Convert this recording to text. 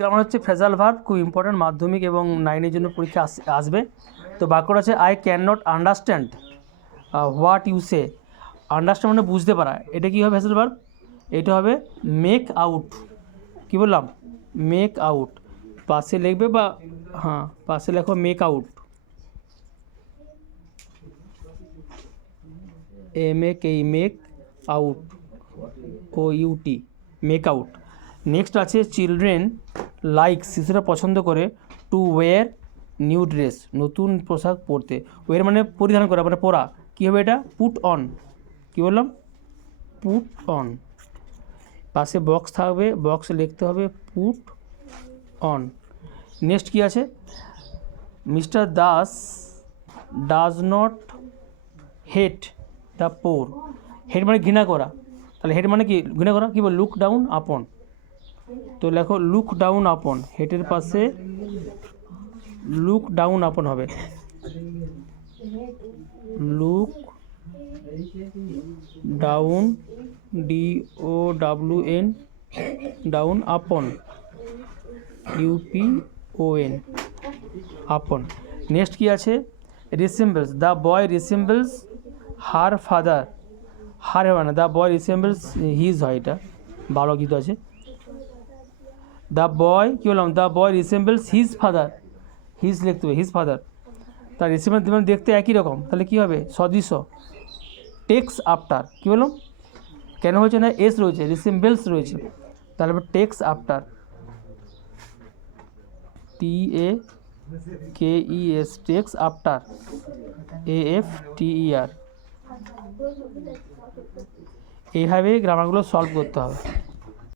Grammar হচ্ছে phrasal verb, খুব important, মাধ্যমিক এবং 9-এর জন্য পরীক্ষা আসবে। তো বাক্যটা আছে I can not understand what you say. Understand মানে বুঝতে পারা, এটা কী হবে ফ্রেজাল ভার্ব? এটা হবে মেক আউট। কী বললাম? Make out. পাশে লিখবে বা হ্যাঁ পাশে লেখো make out, MAKE, make out, OUT, make out. Next আছে চিলড্রেন লাইক, শিশুরা পছন্দ করে টু ওয়্যার নিউ ড্রেস, নতুন পোশাক পরতে। ওয়্যার মানে পরিধান করা, মানে পরা। কী হবে এটা? Put on. কী বললাম? Put on. পাশে বক্স থাকবে, বক্সে লিখতে হবে পুট অন। নেক্সট কী আছে? Mister Das does not hate the poor. Hate মানে ঘৃণা করা, তাহলে হেট মানে কি? ঘৃণা করা। কী বল? Look down upon. তো লেখো লুক ডাউন আপন, হেটের পাশে লুক ডাউন আপন হবে। লুক ডাউন, DOWN, ডাউন, আপন, UPON, আপন। নেক্সট কী আছে? Resembles, the boy resembles her father. হার হবে না, দ্য বয় রিসেম্বলস হিজ হয়, এটা ভালো গীত আছে। দ্য বয়, কী বললাম? The boy resembles his father, his লিখতে হবে, হিজ ফাদার। তার রিসেম্বল দেখতে একই রকম, তাহলে কী হবে? সদৃশ। টেক্স আফটার, কী বললাম? কেন হয়েছে না? এস রয়েছে, রিসেম্বলস রয়েছে, তাহলে takes after, TAKES, takes after, AFTER। এইভাবে গ্রামারগুলো সলভ করতে হবে।